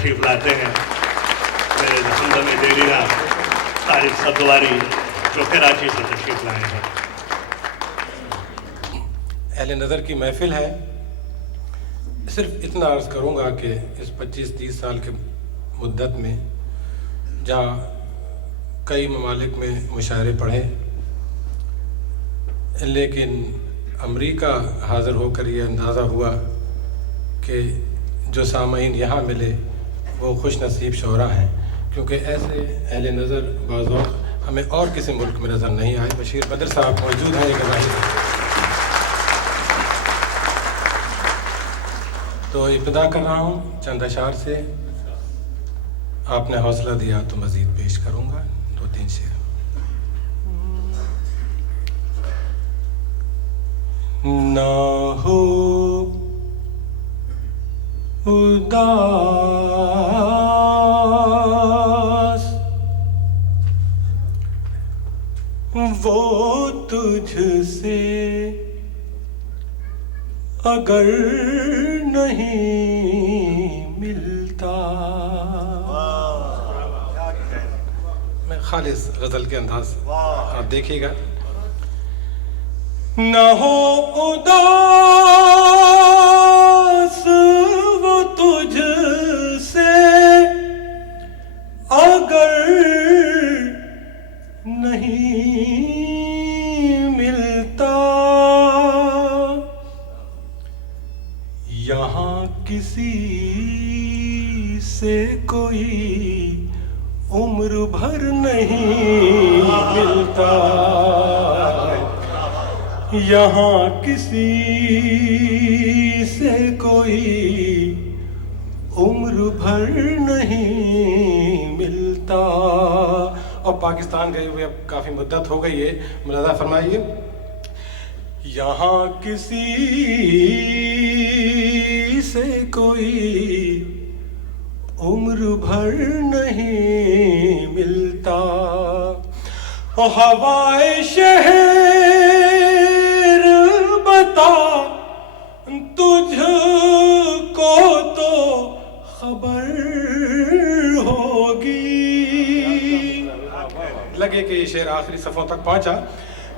तशरीफ़ लाते हैं मेरे हमदम देरीना तारिक सब्दवारी जो कराची से तशरीफ़ लाए हैं। अहले नज़र की महफिल है। सिर्फ इतना अर्ज़ करूँगा कि इस 25-30 साल के मुद्दत में जहाँ कई ममालिक में मुशायरे पढ़े, लेकिन अमरीका हाज़िर होकर ये अंदाज़ा हुआ कि जो सामईन यहाँ मिले वो खुश नसीब शोरा हैं, क्योंकि ऐसे अहले नज़र बाज़ौक़ हमें और किसी मुल्क में नज़र नहीं आए। बशीर बदर साहब मौजूद हैं एक ज़ाहिर। तो इब्तिदा कर रहा हूँ चंद अशार से, आपने हौसला दिया तो मज़ीद पेश करूँगा 2-3 शेर। ना हो उदास वो तुझसे अगर नहीं मिलता। मैं खालिस गज़ल के अंदाज आप देखिएगा। ना हो उदास वो तुझसे अगर नहीं मिलता। यहाँ किसी से कोई उम्र भर नहीं मिलता। यहाँ किसी से कोई उम्र भर नहीं मिलता। और पाकिस्तान गए हुए अब काफ़ी मुद्दत हो गई है, मुलाज़ा फरमाइए। यहाँ किसी से कोई उम्र भर नहीं मिलता। ओ हवाए शहर बता तुझको तो खबर होगी। लगे कि ये शेर आखिरी सफ़ों तक पहुंचा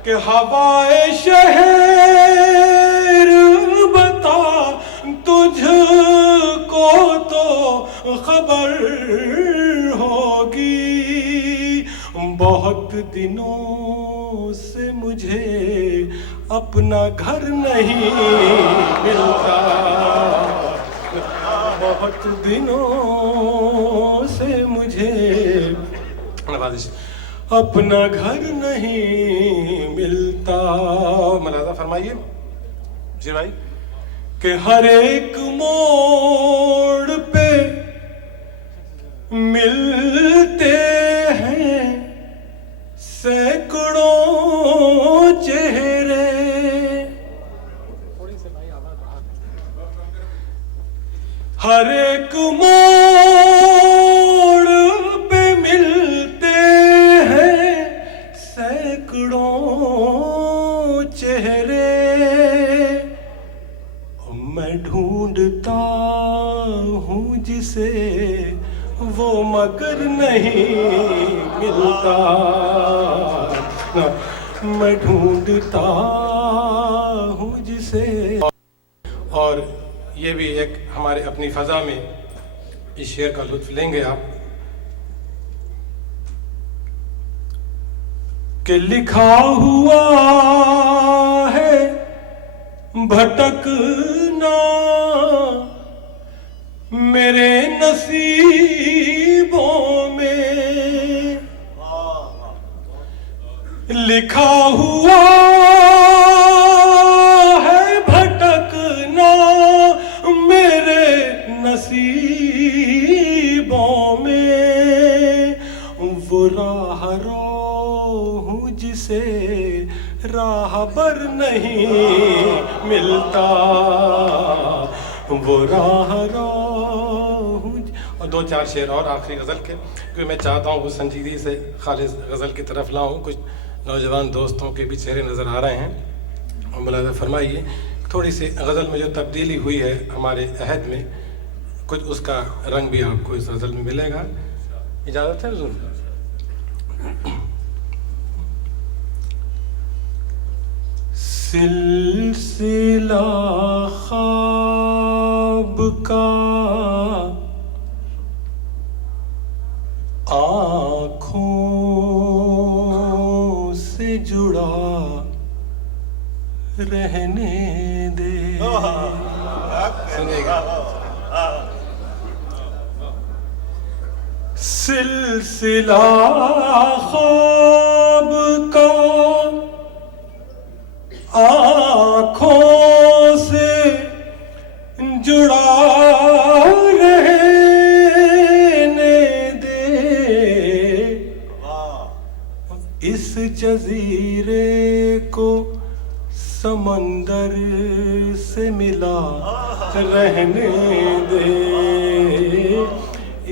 कि हवाए शहर बता तुझको तो खबर होगी। बहुत दिनों से मुझे अपना घर नहीं मिलता। बहुत दिनों से मुझे अपना घर नहीं मिलता। मुलाज़ा फरमाइए जी भाई कि हर एक मोड़ पे मिलते हैं सैकड़ों चेहरे। हर एक मोड़ पे मिलते हैं सैकड़ों चेहरे। मैं ढूंढता हूँ जिसे वो मगर नहीं मिलता। मैं ढूंढता हूँ जिसे। और ये भी एक हमारे अपनी फ़ज़ा में इस शेर का लुत्फ़ लेंगे आप कि लिखा हुआ है भटकना मेरे नसीबों में। लिखा हुआ है भटकना मेरे नसीबों में। वो राहरो हूँ जिसे राहबर नहीं मिलता। वो राहरो हूँ। और 2-4 शेर और आखिरी गज़ल के, क्योंकि मैं चाहता हूँ उस संजीदगी से खालिस गज़ल की तरफ लाऊँ। कुछ नौजवान दोस्तों के भी चेहरे नज़र आ रहे हैं। और मुलाज़ा फरमाइए थोड़ी सी गज़ल में जो तब्दीली हुई है हमारे अहद में, कुछ उसका रंग भी आपको इस गज़ल में मिलेगा। इजाज़त है हुज़ूर? सिलसिला ख्वाब का आँखों से जुड़ा रहने दे। सुनिएगा। सिलसिला ख्वाब का आँखों से जुड़ा रहने दे। इस जजीरे को समंदर से मिला रहने दे।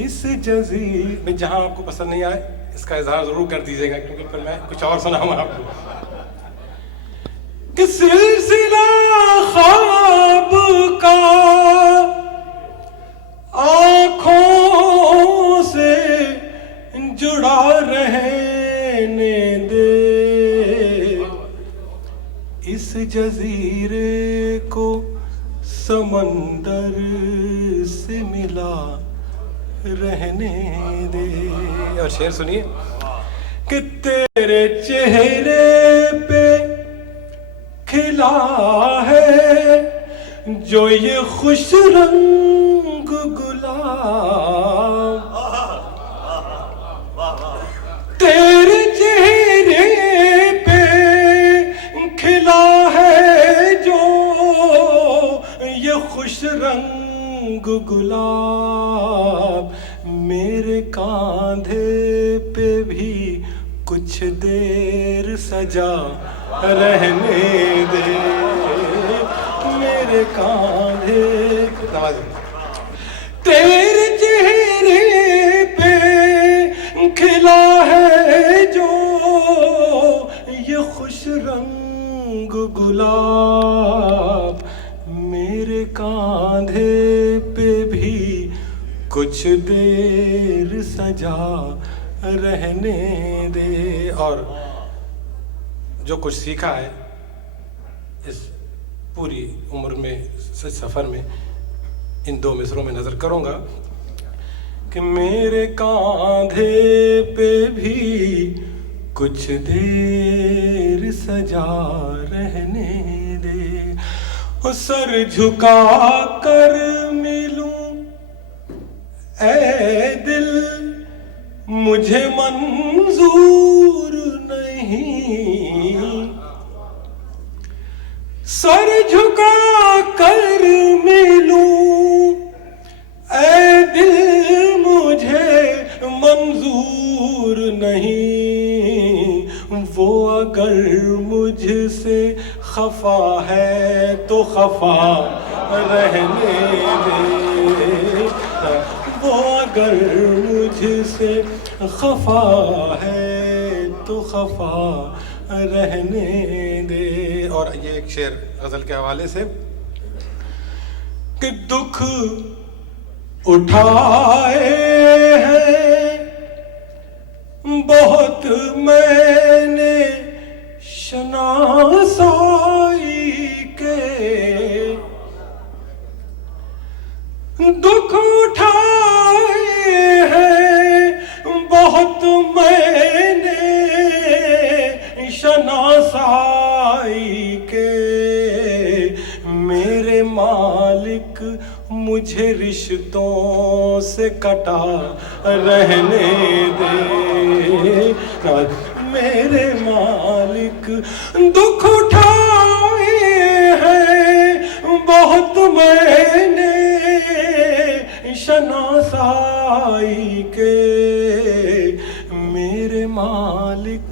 इस जजीरे में जहाँ आपको पसंद नहीं आए इसका इजहार जरूर कर दीजिएगा, क्योंकि फिर मैं कुछ और सुनाऊंगा आपको। कि सिलसिला ख्वाब का आँखों से जुड़ा रहने दे। इस जजीरे को समंदर से मिला रहने दे। और शेर सुनिए कि तेरे चेहरे पे खिला है जो ये खुश रंग गुलाब। तेरे चेहरे पे खिला है जो ये खुश रंग गुलाब। मेरे कांधे पे भी कुछ देर सजा रहने दे। मेरे कांधे तेरे चेहरे पे खिला है जो ये खुश रंग गुलाब। मेरे कांधे पे भी कुछ देर सजा रहने दे। और जो कुछ सीखा है इस पूरी उम्र में, सफ़र में, इन दो मिसरों में नज़र करूँगा कि मेरे कांधे पे भी कुछ देर सजा रहने दे। सर झुका कर मिलूं ऐ दिल मुझे मंजूर नहीं। सर झुका कर मिलूं ऐ दिल मुझे मंजूर नहीं। वो अगर मुझसे खफा है तो खफा रहने दे। वो अगर मुझसे खफा है तो खफा रहने दे। और ये एक शेर गजल के हवाले से कि दुख उठाए हैं बहुत मैंने शनासाई के। दुख उठाए हैं बहुत मैंने शनासाई के। मेरे मालिक मुझे रिश्तों से कटा रहने दे। मेरे मालिक दुख उठाए हैं बहुत मैंने शनासाई के। मेरे मालिक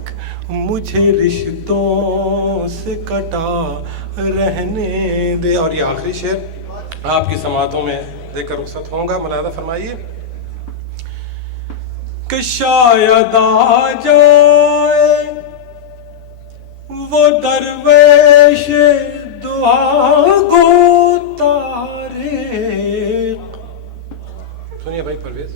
मुझे रिश्तों से कटा रहने दे। और ये आखिरी शेर आपकी समातों में देकर रुखसत होऊंगा, मुलाहिज़ा फरमाइए कि शायद आ जाए वो दरवेश दुआ गो तारिक। सुनिए भाई परवेज।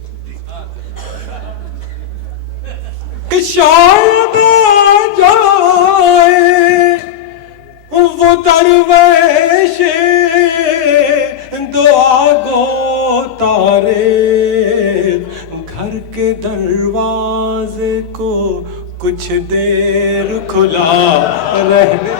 कि शायद आ जाए वो दरवेश दुआ गो तारे, घर के दरवाजे को कुछ देर खुला रहने